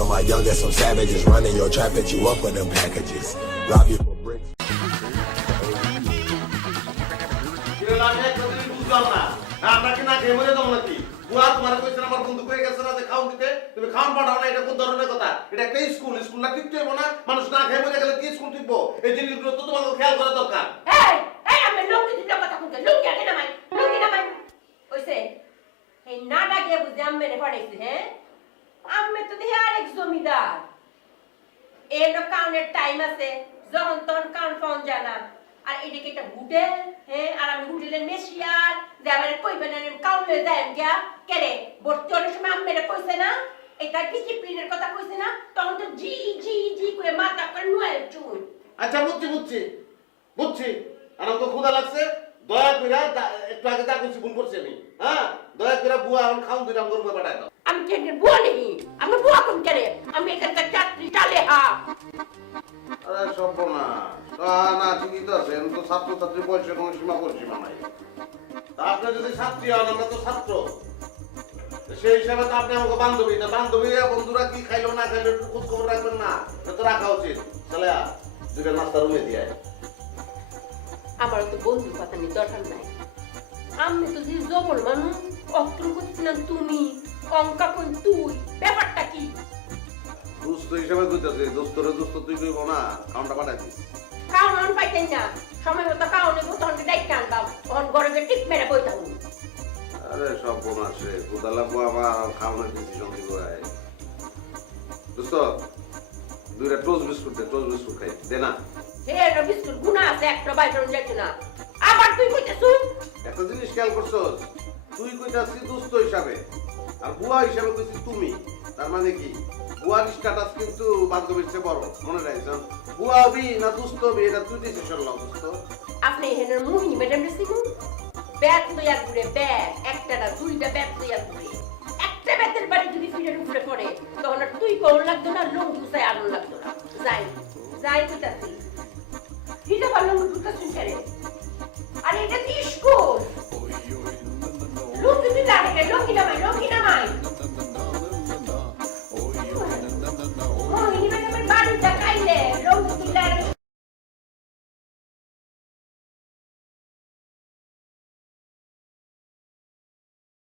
of my youngest, some savages running your trap, at you up with them packages. Rob you for bricks. আমরা কি না খেয়ে মরে যাবো নাকি? বুয়া তোমার কইছেন আমার বন্ধু কয়ে গেছে না যে খাওন দিতে, তুমি খাওন পাঠাও না, এটা কোন ধরনের কথা? এটা একটা স্কুল, স্কুল না টিকতে হইব না? মানুষ না খেয়ে মরে গেলে কি স্কুল টিকবো? এই জিনিসগুলো তো তোমাকে খেয়াল করা দরকার। এই এই আমি লুঙ্গি দিতে কথা কইতে, লুঙ্গি আগে নামাই, লুঙ্গি নামাই। কইছে এই নাডা গিয়ে বুঝে আম্মে রে পড়াইছে, হ্যাঁ? আম্মে তো দেখি আরেক জমিদার। এর কাউনের টাইম আছে, যখন তখন কাউন পাওয়া যায় না। আর এদিকে একটা হোটেল, হ্যাঁ? আর আমি হোটেলের মেশিয়ার, যে আমার কইবেন আমি কাউনে যাই গিয়া কেরে ভর্তি হওয়ার সময় আম্মেরে কইছে না, এটা ডিসিপ্লিনের কথা কইছে না, তখন তো জি জি জি করে মাথা করে নুয়ে চুল। আচ্ছা বুঝছি বুঝছি বুঝছি, আর আমাকে ক্ষুধা লাগছে, দয়া করে একটু আগে যা কইছি ভুল করছি আমি, হ্যাঁ? দয়া করে বুয়া এখন খাওন দিতে আমার রুমে পাঠায় দাও। আমি কেন বুয়া নেই, আমি বুয়া কোন কেরে? আমি এখানকার যাত্রী চালে হা। আরে সম্পূর্ণ না, ঠিকই তো আছে, আমি তো ছাত্রছাত্রী বয়সে কোনো সীমা পরিসীমা নাই। তা আপনি যদি ছাত্রী হন, আমরা তো ছাত্র, সেই হিসাবে তো আপনি আমাকে বান্ধবী, না বান্ধবী বন্ধুরা কি খাইলো না খাইলো একটু খোঁজ খবর রাখবেন না? এটা তো রাখা উচিত। চলে দুটো নাস্তা রুমে দিয়ে আমার তো বন্ধু পাতানি দরকার নাই। আমি তো যে জবর মানুষ, অস্ত্র করছিলাম তুমি, অঙ্কা কোন তুই, ব্যাপারটা কি? দোস্ত হিসাবে কইতাছে, দোস্তরে দোস্ত তুই কইব না, কাউন্টা পাঠাই দিস। কাউন আন পাইতেন না, সময় মতো কাউনে তখন ডাইকে আনবাম, তখন গরমে টিপ মেরে বইতাম। আরে সব বোনাস রে, ক্ষুধা লাগবো আমার, খাওয়ানোর ডিসিশন দিব। দোস্ত দুইটা টোস্ট বিস্কুট দে, টোস্ট বিস্কুট খাই দে না। হে রে বিস্কুট গুনা আছে, একটা বাইরে যাইতে না। আবার তুই কইতেছ? একটা জিনিস খেয়াল করছস, তুই কইতাছিস দোস্ত হিসাবে, আর বুয়া হিসাবে কইছিস তুমি। তার মানে কি বুয়ার স্ট্যাটাস কিন্তু বান্ধবীর চেয়ে বড়, মনে রাখছেন? বুয়া হবি না দোস্ত হবি, এটা তুই ডিসিশন নাও দোস্ত। আপনি হেনের মুহিনী ম্যাডাম রে চিনুন? ব্যাগ লইয়া ঘুরে, ব্যাগ একটা না দুইটা ব্যাগ লইয়া ঘুরে। একটা ব্যাগের বাড়ি যদি ফিরে ঘুরে পড়ে, তখন আর তুই কোন লাগতো না, লোক গুছাই আলো লাগতো না। যাই যাই কইতাছি, ফিরে ভালো লোক গুছাচ্ছেন কেরে? আরে এটা কি স্কুল? লোক যদি লাগে, লোকি নামাই, লোকি নামাই। মুহিনী ম্যাডাম